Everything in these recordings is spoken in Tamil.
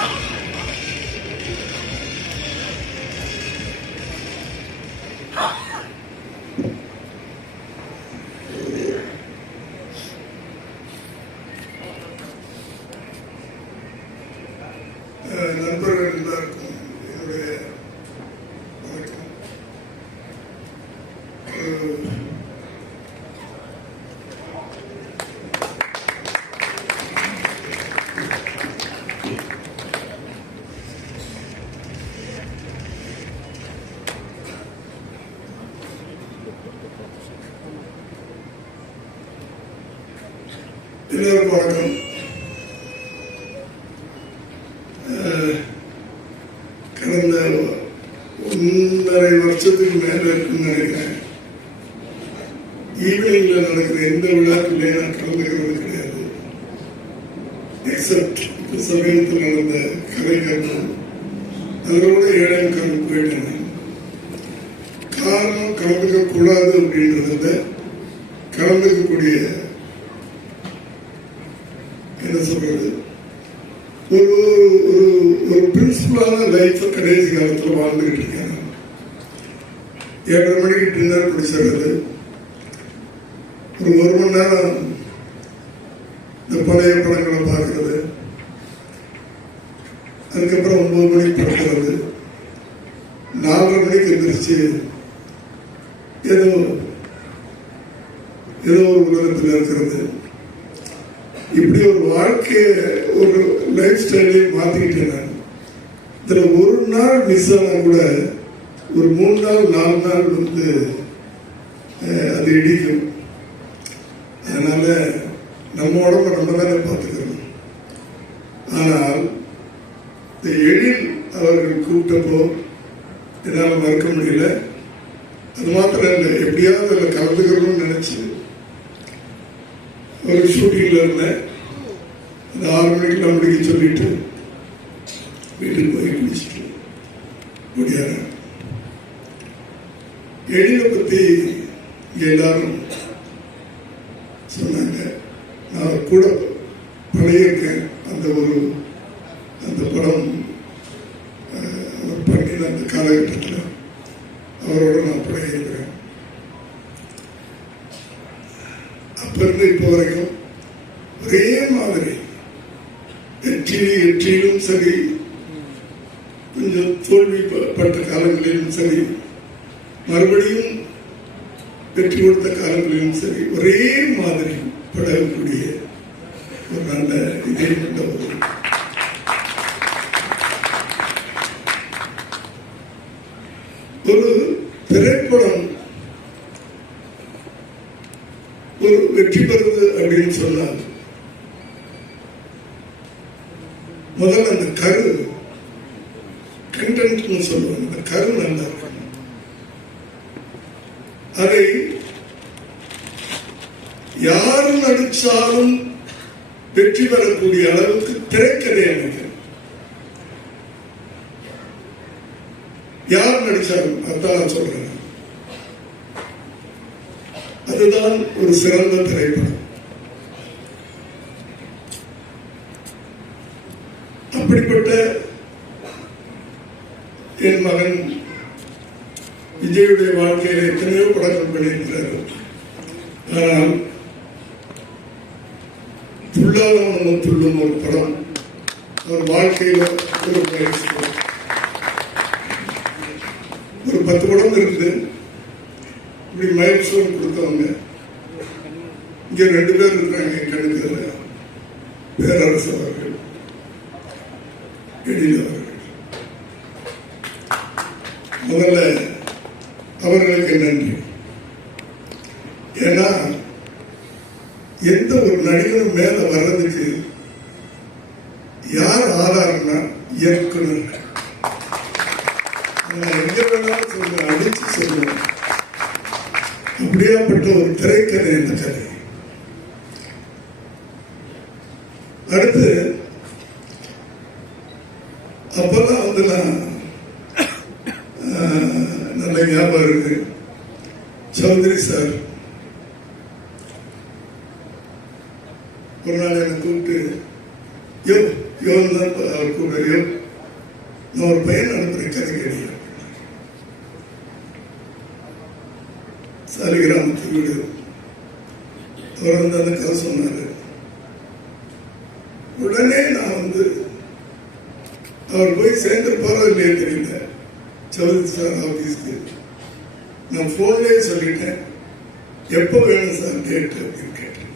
Huh? எல்லோருக்கும் வணக்கம் கடந்த ஒன்றரை வருஷத்துக்கு மேல இருக்குன்னு நினைக்கிறேன் ஈவினிங்ல நடக்கிற எந்த விழாக்குள்ளே நான் கலந்துக்கிறது கிடையாது எக்ஸப்ட் இந்த சமயத்தில் நடந்த கலை கருணம் அதோட ஏழாம் கருண் போயிட்டேன் காரணம் கலந்துக்க கூடாது அப்படின்றத கலந்துக்கக்கூடிய என்ன சொல்றது ஒரு ஒரு ஒரு பிரின்சிபலான லைஃப் கடைசி காலத்தில் வாழ்ந்துக்கிட்டு இருக்கேன் ஏழரை மணிக்கு டின்னர் பிடிச்சிடுறது ஒரு ஒரு மணி நேரம் இந்த பழைய படங்களை பார்க்கறது. அதுக்கப்புறம் ஒன்பது மணிக்கு படுக்கிறது. நாலரை மணிக்கு எந்திரிச்சு ஏதோ ஏதோ ஒரு உலகத்தில் இருக்கிறது. இப்படி ஒரு வாழ்க்கையை ஒரு லைஃப் ஸ்டைலே மாத்திக்கிட்டேன் நான். இதுல ஒரு நாள் மிஸ் ஆனா கூட ஒரு மூணு நாள் நாலு நாள் வந்து அது இடிக்கும். அதனால நம்ம உடம்ப நம்ம தானே பார்த்துக்கணும். ஆனால் இந்த எழில் அவர்கள் கூப்பிட்டப்போ என்னால் மறக்க முடியல. அது மாத்திரம் இல்லை எப்படியாவது அதில் கலந்துக்கிற ஒரு ஷூட்டிங்ல இருந்தேன். ஆறு மணிக்கெல்லாம் முடிக்க சொல்லிட்டு வீட்டுக்கு போய் குளிச்சுட்டு முடியாது. எழிலை பத்தி எல்லாரும் சொன்னாங்க. நான் கூட பழகியிருக்கேன். அந்த ஒரு அந்த படம் அஹ், அவர் பண்ணின அந்த காலகட்டத்தில் அவரோட நான் பழகியிருக்கிறேன் அப்ப இருந்து இப்போ வரைக்கும் ஒரே மாதிரி வெற்றி வெற்றியிலும் சரி கொஞ்சம் தோல்வி ப- பட்ட காலங்களிலும் சரி மறுபடியும் வெற்றி கொடுத்த காலங்களிலும் சரி ஒரே மாதிரி பழகக்கூடிய ஒரு நல்ல இதே கொண்ட ஒரு ஒரு திரைப்படம் ஒரு வெற்றி பெறுது அப்படின்னு சொன்னால் முதல்ல அந்த கரு கண்டென்ட்னு சொல்லுவாங்க அந்த கரு நல்லா இருக்கணும் அதை யார் நடிச்சாலும் வெற்றி பெறக்கூடிய அளவுக்கு திரைக்கதை எனக்கு. யார் நடிச்சாலும் அதான் நான் சொல்றேன். அதுதான் ஒரு சிறந்த திரைப்படம். அப்படிப்பட்ட என் மகன் விஜயுடைய வாழ்க்கையில் எத்தனையோ படங்கள் பண்ணியிருக்கிறார் ஆனால் துள்ளாதவன் நம்ம ஒரு படம் அவர் வாழ்க்கையில ஒரு பயிற்சி ஒரு பத்து படம் இருக்குது இப்படி மைல்ஸ்டோன் கொடுத்தவங்க இங்க ரெண்டு பேர் இருக்கிறாங்க கணக்கு பேரரசு அவர்கள் எழில் அவர்கள் முதல்ல அவர்களுக்கு நன்றி ஏன்னா எந்த ஒரு நடிகரும் மேல வர்றதுக்கு யார் ஆதாரம்னா இயக்குனர் நான் எங்க வேணாலும் சொல்லுவேன் அடிச்சு சொல்லுவேன் இப்படியாப்பட்ட ஒரு திரைக்கதை இந்த கதை அடுத்து அப்பதான் வந்து நான் ஆஹ், நல்ல ஞாபகம் இருக்கு. சௌத்ரி சார் ஒரு நாள் என்னை கூப்பிட்டு யோ யோன்னு தான் அவர் கூப்பிடுறியோ நான் ஒரு பையன் அனுப்புறேன் கதை கேடிய சாலிகிராமத்து வீடு தொடர்ந்து அந்த கதை சொன்னார். உடனே நான் வந்து அவர் போய் சேர்ந்திருப்பாரோ இல்லையோ தெரியல. சௌத்ரி சார் ஆஃபீஸ்க்கு நான் போன்லயே சொல்லிட்டேன். எப்போ வேணும் சார் டேட் அப்படின்னு கேட்டேன்.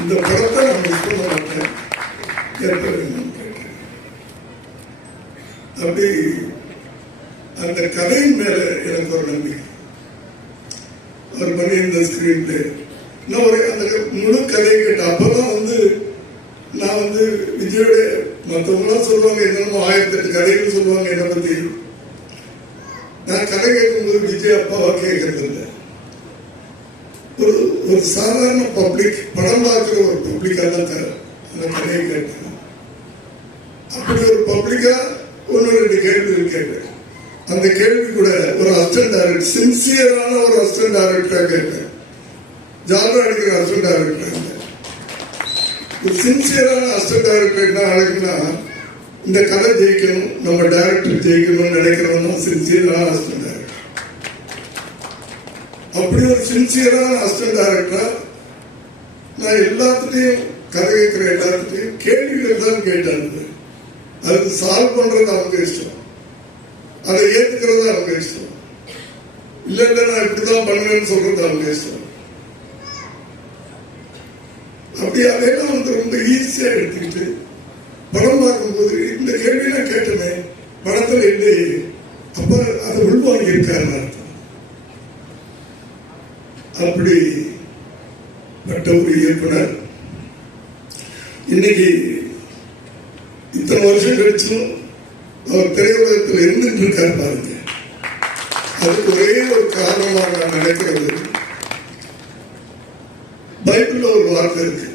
இந்த படத்தை நான் மிஸ் பண்ண மாட்டேன் எப்போ வேணும்னு கேட்டேன். அப்படி அந்த கதையின் மேல எனக்கு ஒரு நம்பிக்கை. அவர் பண்ணி இந்த ஸ்கிரீன் பிளே நான் ஒரு அந்த முழு கதையை கேட்டேன் அப்பதான் வந்து நான் வந்து விஜயோட மற்றவங்களாம் சொல்லுவாங்க என்னமோ ஆயிரத்தி எட்டு கதைகள் சொல்லுவாங்க என்னை பத்தி. நான் கதை கேட்கும்போது விஜய் அப்பாவா கேட்கறது இல்லை. ஒரு ஒரு சாதாரண பப்ளிக் படம் பார்க்குற ஒரு பப்ளிக்காக தான் அந்த கதையை கேட்டேன். அப்படி ஒரு பப்ளிக்கா ஒன்று ரெண்டு கேள்விகள் கேட்டேன். அந்த கேள்வி கூட ஒரு அசிஸ்டன்ட் டைரக்டர் சின்சியரான ஒரு அசிஸ்டன்ட் டைரக்டரா கேட்டேன். ஜாலரா அடிக்கிற அசிஸ்டன்ட் டைரக்டர் சின்சியரான அசிஸ்டன்ட் டைரக்டர் என்ன அழகுனா இந்த கதை ஜெயிக்கணும் நம்ம டைரக்டர் ஜெயிக்கணும்னு நினைக்கிறவன் தான் சின்சியரான அசிஸ்டன்ட் டைரக்டர் அப்படி ஒரு சின்சியரான அசிஸ்டன்ட் டைரக்டரா நான் எல்லாத்துலேயும் கதை கேட்கிற எல்லாத்துலேயும் கேள்விகள் தான் கேட்டேன். அதுக்கு சால்வ் பண்றது அவங்க இஷ்டம். அதை ஏத்துக்கிறது அவங்க இஷ்டம் இல்ல இல்ல நான் இப்படிதான் பண்ணுவேன்னு சொல்றது அவங்க இஷ்டம் அப்படி அதையெல்லாம் வந்து ரொம்ப ஈஸியா எடுத்துக்கிட்டு படம் பார்க்கும்போது இந்த கேள்வி நான் கேட்டனே படத்துல இல்லையே அப்ப அதை உள்வாங்கி இருக்காருன்னு அர்த்தம் அப்படி பட்ட ஒரு இயக்குனர். இன்னைக்கு இத்தனை வருஷம் கழிச்சும் அவர் திரையுலகத்தில் இருந்துட்டு இருக்கார் பாருங்க. அதுக்கு ஒரே ஒரு காரணமாக நான் நினைக்கிறது பைபிள் ஒரு வார்த்தை இருக்கு.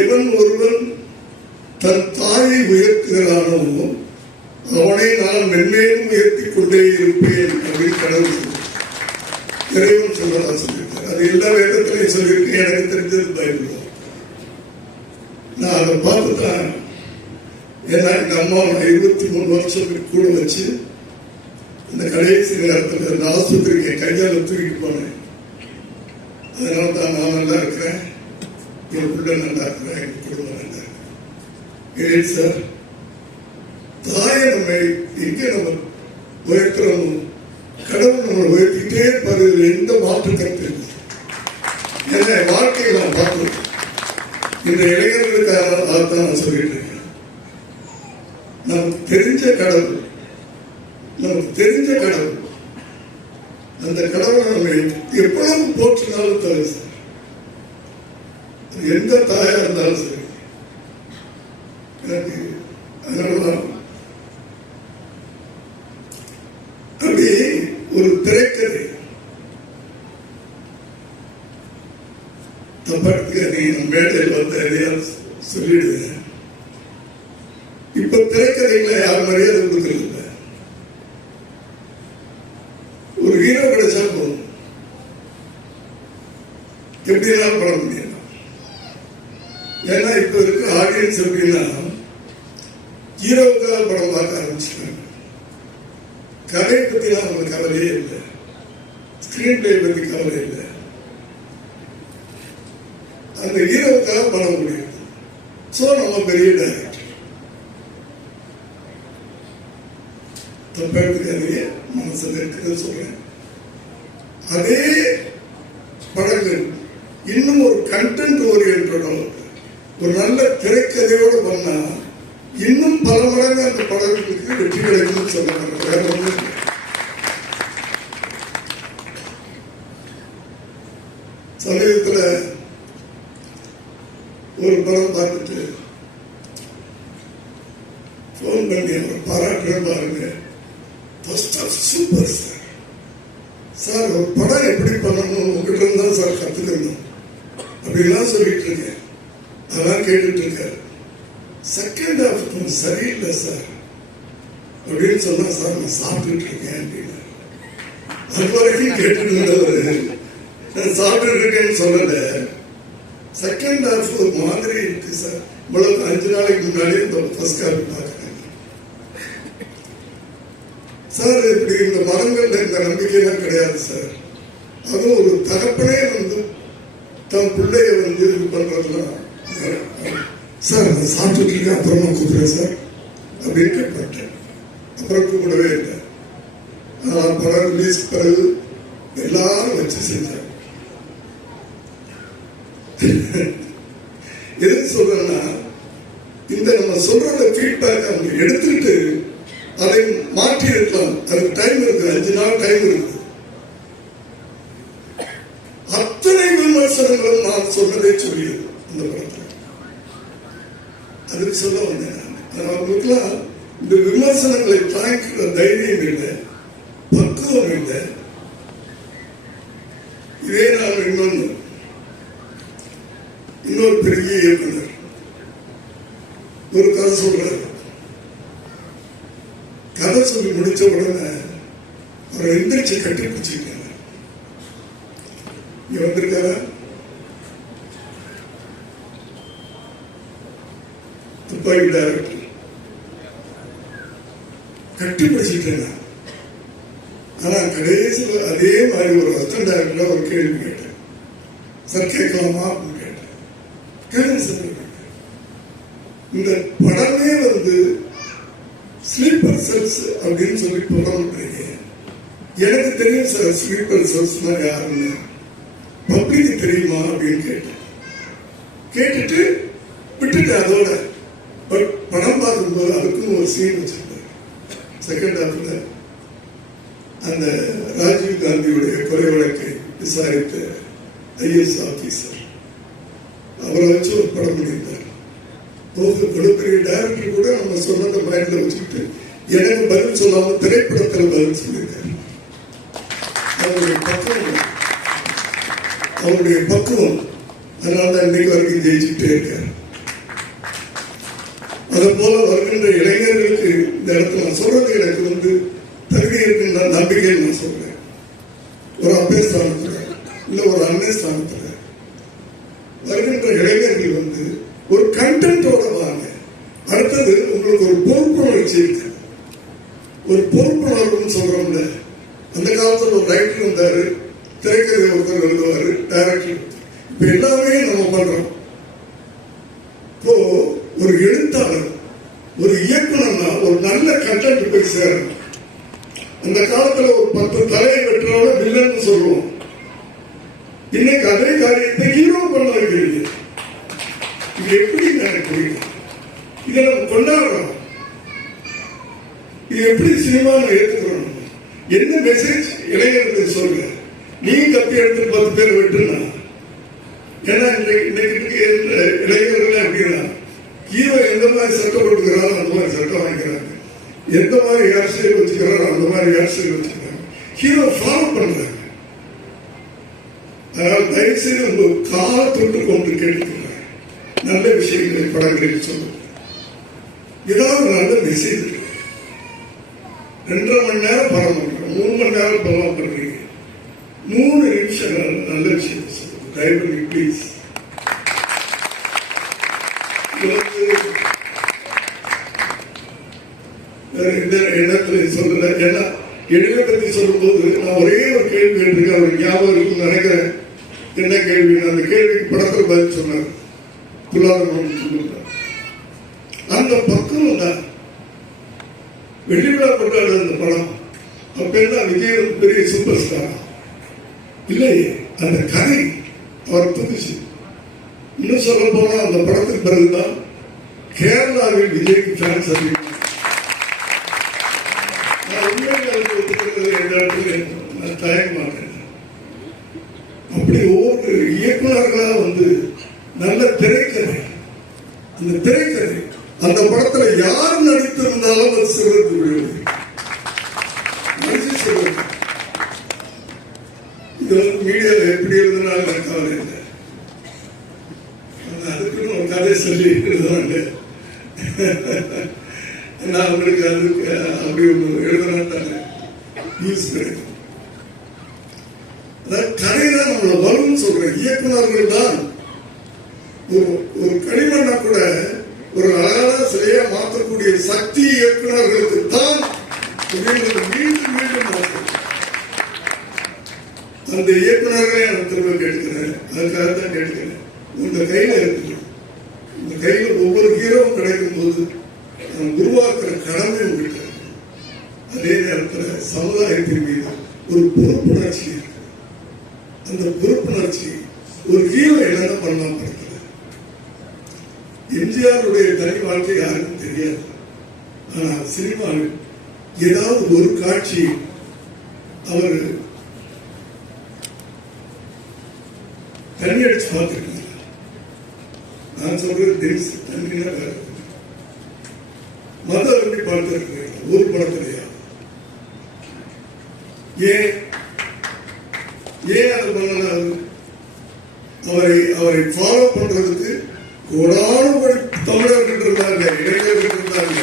எவன் ஒருவன் தன் தாயை உயர்த்துகிறானோ அவனை நான் மென்மேலும் உயர்த்திக் கொண்டே இருப்பேன் அப்படின்னு கடவுள் இறைவன் சொல்லலாம் சொல்லியிருக்கார். அது எல்லா வேதத்திலையும் சொல்லியிருக்கேன் எனக்கு தெரிஞ்சது பைபிள் நான் அதை பார்த்து தான் ஏன்னா எங்க அம்மாவோட இருபத்தி மூணு வருஷம் கூட வச்சு இந்த கடைசி நேரத்தில் இந்த ஆஸ்பத்திரிக்கு என் தூக்கிட்டு போனேன். அதனால தான் நான் நல்லா இருக்கிறேன். என் பிள்ளை நல்லா இருக்கிறேன் என் குடும்பம் நல்லா இருக்கிறேன் சார்? தாயை நம்ம எங்க நம்ம உயர்த்துறோமோ? கடவுள் நம்மளை உயர்த்திட்டே இருப்பாரு. எந்த மாற்று கருத்து இல்லை ஏன்னா வாழ்க்கையை நான் பார்க்கிறேன் இந்த இளைஞர்களுக்காக அதான் நான் சொல்லிட்டேன் நமக்கு தெரிஞ்ச கடவுள். நமக்கு தெரிஞ்ச கடவுள். அந்த கடவுளை நம்ம எவ்வளவு போற்றினாலும் தவிர சார். எந்த தாயா இருந்தாலும் சரி. எனக்கு அதனாலதான். அப்படி ஒரு திரைக்கதை. தப்பாட்டுக்கு நீ மேடையில் வந்த சொல்லிடு சொல்லிடுவேன் இப்ப திரைக்கதைகளை யார் மரியாதை கொடுக்கறது இல்ல ஒரு ஹீரோ கிடைச்சா போதும் எப்படி வேணாலும் படம் முடியலாம் ஏன்னா இப்ப இருக்க ஆடியன்ஸ் எப்படின்னா ஹீரோவுக்காக படம் பார்க்க ஆரம்பிச்சிட்டாங்க கதை பற்றிலாம் அவங்களுக்கு கவலையே இல்லை. ஸ்கிரீன் பிளே பத்தி கவலை இல்லை. அந்த ஹீரோவுக்காக படம் முடியுது. சோ நம்ம பெரிய டைரக்டர் தப்பா எடுத்துக்காதீங்க மனசுல இருக்கிறது சொல்றேன். அதே மடங்கு அந்த படங்களுக்கு வெற்றி கிடைக்கும்னு சொல்றாங்க அது வரைக்கும் கேட்டுட்டு இருந்தவர் நான் இருக்கேன்னு சொல்லல. செகண்ட் ஹாஃப் ஒரு மாதிரி இருக்கு சார். இவ்வளவு அஞ்சு நாளைக்கு முன்னாடி இந்த ஃபர்ஸ்ட் காப்பி பார்க்குறேன். சார் இப்படி இந்த மரங்கள்ல இந்த நம்பிக்கையெல்லாம் கிடையாது சார். அதுவும் ஒரு தகப்பனே வந்து தன் பிள்ளைய வந்து இது பண்றதுலாம் சார் நான் சாப்பிட்டுருக்கீங்க அப்புறமா கூப்பிடுறேன் சார். அப்படின்னு கேட்பேன் அப்புறம் கூப்பிடவே இல்லை. ஆனால் படம் ரிலீஸ் பிறகு எல்லாரும் வச்சு செஞ்சாங்க. எதுக்கு சொல்றேன்னா இந்த நம்ம சொல்றத ஃபீட்பேக் அவங்க எடுத்துக்கிட்டு அதை மாற்றி இருக்கலாம். அதுக்கு டைம் இருக்கு அஞ்சு நாள் டைம் இருக்கு அத்தனை விமர்சனங்களும் நான் சொன்னதே சொல்லியது அந்த படத்தில். அதுக்கு சொல்ல வந்தேன் நான். அவங்களுக்குலாம் இந்த விமர்சனங்களை தாங்கிக்கிற தைரியம் இல்லை பக்குவம் இல்லை இதே நான் இன்னொன்று இன்னொரு பெரிய இயக்குனர் ஒரு கதை சொல்றாரு கதை சொல்லி முடிச்ச உடனே அவரை எந்திரிச்சு கட்டி பிடிச்சிருக்காங்க. இங்க வந்திருக்காரா? துப்பாக்கி டைரக்டர் கட்டி பிடிச்சிட்டேன் ஆனா கடைசியில் அதே மாதிரி ஒரு அசிஸ்டன்ட் டைரக்டர் ஒரு கேள்வி கேட்டேன். சார் கேட்கலாமா அப்படின்னு கேட்டேன் கேளுங்க சார் இந்த படமே வந்து ஸ்லீப்பர் செல்ஸ் எனக்கு தெரியும் சார் ஸ்லீப்பர் செல்ஸ்னா யாருன்னு. பப்ளிக்கு தெரியுமா அப்படின்னு கேட்டேன். கேட்டுட்டு விட்டுட்டு அதோட பட் படம் பார்க்கும்போது அதுக்கும் ஒரு சீன் வச்சிருந்தார் செகண்ட் ஹாஃப்ல அந்த ராஜீவ் காந்தியுடைய கொலை வழக்கை விசாரித்த ஐஎஸ் ஆபீசர் அவரை வச்சு ஒரு படம் பண்ணியிருந்தார். போது பெரிய டைரக்டர் கூட நம்ம சொன்னதை மைண்ட்ல வச்சுக்கிட்டு எனக்கு பதில் சொல்லாம திரைப்படத்தில் பதில் சொல்லியிருக்காரு. அவருடைய பக்குவம். அவருடைய பக்குவம். அதனால தான் இன்னைக்கு வரைக்கும் ஜெயிச்சுட்டே இருக்காரு. அது போல வருகின்ற இளைஞர்களுக்கு இந்த இடத்துல நான் சொல்றது எனக்கு வந்து தகுதி இருக்குன்னு நம்பிக்கை நான் சொல்றேன். ஒரு அப்பே ஸ்தானத்துல இல்ல ஒரு அண்ணே ஸ்தானத்துல வருகின்ற இளைஞர்கள் வந்து ஒரு கண்டென்ட்டோட வாங்க. அடுத்தது உங்களுக்கு ஒரு பொறுப்புணர்ச்சி இருக்கு ஒரு பொறுப்புணர்வுன்னு சொல்றோம்ல அந்த காலத்துல ஒரு ரைட்டர் இருந்தாரு திரைக்கதை ஒருத்தர் எழுதுவாரு டைரக்டர் இப்ப எல்லாமே நம்ம பண்றோம் இப்போ ஒரு எழுத்தாளர் ஒரு இயக்குனர்னா ஒரு நல்ல கண்டென்ட் போய் சேரும் அந்த காலத்துல ஒரு பத்து தலையை வெட்டுறவன வில்லன்னு சொல்லுவோம். இன்னைக்கு அதே காரியத்தை ஹீரோ பண்ண வைக்கிறது இது எப்படி எனக்கு இதை நம்ம கொண்டாடுறோம் இது எப்படி சினிமா ஏற்றுக்கிறோம் என்ன மெசேஜ் இளைஞர்களுக்கு சொல்லுங்க. நீங்க கத்தி எடுத்து பத்து பேர் வெட்டுனா? ஏன்னா இன்னைக்கு இன்னைக்கு இளைஞர்களே அப்படின்னா ஹீரோ எந்த மாதிரி சட்டம் கொடுக்குறாரோ அந்த மாதிரி சட்டம் வாங்கிக்கிறாங்க. எந்த மாதிரி அரசியல் வச்சுக்கிறாரோ அந்த மாதிரி அரசியல் வச்சுக்கிறாங்க. ஹீரோ ஃபாலோ பண்றாங்க அதனால் தயவு செய்து உங்க கால தொட்டு கொண்டு கேட்டுக்கிறாங்க நல்ல விஷயங்களை படங்களில் சொல்லுங்க ஏதாவது நல்ல மெசேஜ் ரெண்டரை மணி நேரம் படம் பண்றோம். மூணு மணி நேரம் படம் பண்றீங்க. மூணு நிமிஷம் நல்ல- விஷயம் சொல்லுங்க. தயவு பண்ணி ப்ளீஸ் இடத்துல எந்த எண்ணத்துல சொல்லல ஏன்னா எழிலை பத்தி சொல்லும்போது நான் ஒரே ஒரு கேள்வி கேட்டிருக்கேன் அவர் ஞாபகம் இருக்குன்னு நினைக்கிறேன். என்ன கேள்வி? அந்த கேள்விக்கு படத்துல பதில் சொன்னார் துலாதம் அந்த பக்கம் தான். வெள்ளி விழா கொண்டாடுற அந்த படம். அப்ப என்ன விஜய் பெரிய சூப்பர் ஸ்டார் இல்லையே அந்த கதை அவர் புதுசு இன்னும் சொல்ல போனா அந்த படத்துக்கு பிறகுதான் கேரளாவில் விஜய்க்கு ஃபேன்ஸ் அதிகம் நான் உண்மையிலே அதை ஒத்துக்கிறது எந்த இடத்துலையும் நான் தயங்க மாட்டேன் அப்படி வந்து நல்ல திரைக்கதை அந்த திரைக்கதை அந்த படத்துல யார் நடித்திருந்தாலும் அது சிறந்து இது வந்து மீடியால எப்படி இருந்தாலும் எனக்கு கவலை இல்லை. அதுக்குன்னு ஒரு கதை சொல்லி எழுதுவாங்க நான் அவங்களுக்கு அதுக்கு அப்படி ஒன்று எழுதுனாட்டாங்க நியூஸ் கிடைக்கும். அதாவது கதை நம்மளை சொல்றேன் இயக்குனர்கள் தான். ஒரு ஒரு களிமண்ணை கூட ஒரு அழகான சிலையா மாற்றக்கூடிய சக்தி இயக்குனர்களுக்கு தான் மீண்டும் மீண்டும் அந்த இயக்குநர்களை நான் திரும்ப கேட்கிறேன் அதுக்காக தான் கேட்கிறேன் இந்த கையில இருக்கு. இந்த கையில ஒவ்வொரு ஹீரோவும் கிடைக்கும் போது நான் உருவாக்குற கடமை உங்களுக்கு அதே நேரத்தில் சமுதாயத்தின் மீது ஒரு பொறுப்புணர்ச்சி அந்த பொறுப்புணர்ச்சி ஒரு ஹீரோ என்னென்ன பண்ணலாம் இருக்கிறது எம்ஜிஆருடைய தனி வாழ்க்கை யாருக்கும் தெரியாது. ஆனா சினிமாவில் ஏதாவது ஒரு காட்சி அவர் தண்ணி அடிச்சு பார்த்துருக்கீங்களா நான் சொல்றது தெரிஞ்சு தண்ணினா வேற. ஒண்ணு. ஒரு படத்திலையா? ஏன்? ஏன் அதை பண்ணல அவரை அவரை ஃபாலோ பண்றதுக்கு கோடான கோடி தமிழர்கள் இருந்தாங்க இளைஞர்கள் இருந்தாங்க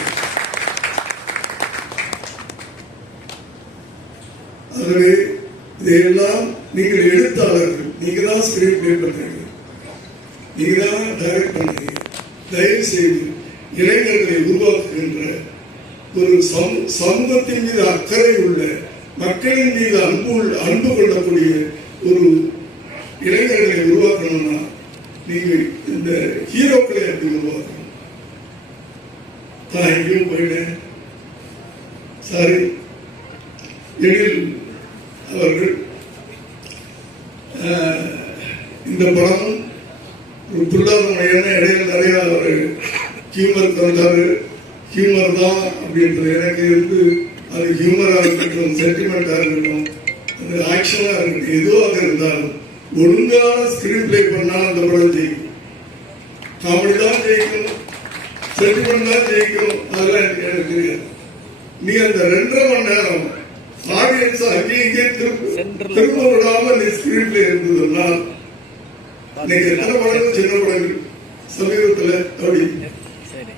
ஆகவே இதையெல்லாம் நீங்கள் எழுத்தாளர்கள் நீங்க தான் ஸ்கிரீன் பிளே பண்றீங்க. நீங்க தான் டைரக்ட் பண்றீங்க தயவு செய்து இளைஞர்களை உருவாக்குகின்ற ஒரு சமூகத்தின் மீது அக்கறை உள்ள மக்களின் மீது அன்பு அன்பு கொள்ளக்கூடிய ஒரு இளைஞர்களை உருவாக்கணும்னா நீங்கள் இந்த ஹீரோக்களை அப்படி உருவாக்கணும். நான் எங்கேயும் போயிட்டேன் சாரி. எழில் அவர்கள் ஆஹ், இந்த படம் ஒரு துல்லாதமையான இடையில நிறைய அவர் ஹியூமர் தந்தாரு. ஹியூமர் தான் அப்படின்றது எனக்கு இருந்து அது ஹியூமரா இருக்கட்டும் சென்டிமெண்டா இருக்கட்டும் அது ஆக்ஷனா இருக்கட்டும் எதுவாக இருந்தாலும் ஒழுங்கான ஸ்கிரீன் பிளே பண்ணா அந்த படம் ஜெயிக்கும். காமெடி தான் ஜெயிக்கும் சென்டிமெண்ட் தான் ஜெயிக்கும் அதெல்லாம் எனக்கு எனக்கு நீ அந்த ரெண்டரை மணி நேரம் ஆடியன்ஸ் அங்கேயும் இங்கேயும் திரும்ப திரும்ப விடாம நீ ஸ்கிரீன் பிளே இருந்ததுன்னா இன்னைக்கு எத்தனை படங்கள் சின்ன படங்கள்? சமீபத்துல அப்படி சரி.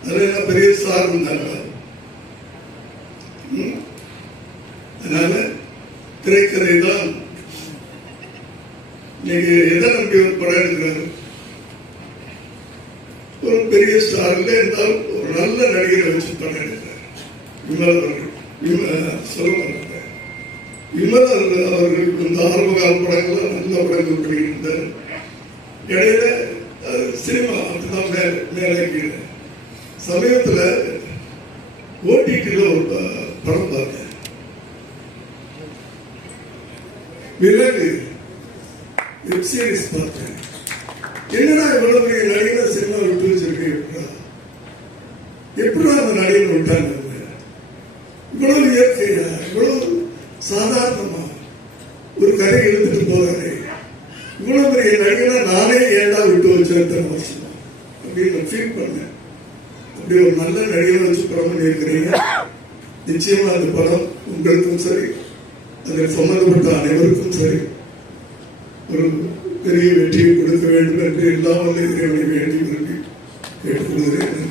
அதுல எல்லாம் பெரிய ஸ்டார் இருந்தாங்க அதனால திரைக்கதை தான் நீங்க எதை நம்பி ஒரு படம் எடுக்கிறாரு? ஒரு பெரிய ஸ்டார் இல்லை இருந்தாலும் ஒரு நல்ல நடிகரை வச்சு படம் எடுக்கிறார். விமலா சொல்லுவாங்க விம- அவர்களுக்கு இந்த ஆரம்ப கால படங்கள்லாம் நல்ல படங்கள் பண்ணியிருந்தார். இடையில சினிமா அதுதான் மேல மேலே கீழே. சமீபத்துல ஓடிடியில் ஒரு படம் பார்த்தேன். பிறகு வெப்சீரிஸ் பார்த்தேன் என்னடா இவ்வளவு பெரிய நடிகர் சினிமா விட்டு வச்சிருக்கு? எப்படா அந்த நடிகர் விட்டாங்க? இவ்வளவு இயற்கையா? இவ்வளவு சாதாரணமா? ஒரு கதை எழுதிட்டு போறாரு. இவ்வளவு பெரிய நடிகனா நானே ஏன்டா விட்டு வச்சேன் இத்தனை அப்படின்னு ஃபீல் பண்ணேன். அப்படி ஒரு நல்ல நடிகர் வச்சு படம் பண்ணியிருக்கிறீங்க. நிச்சயமா அந்த படம் உங்களுக்கும் சரி. அதில் சம்பந்தப்பட்ட அனைவருக்கும் சரி. ஒரு பெரிய வெற்றியை கொடுக்க வேண்டும் என்று எல்லா வல்ல இறைவனை வேண்டி விரும்பி கேட்டுக்கொள்கிறேன்.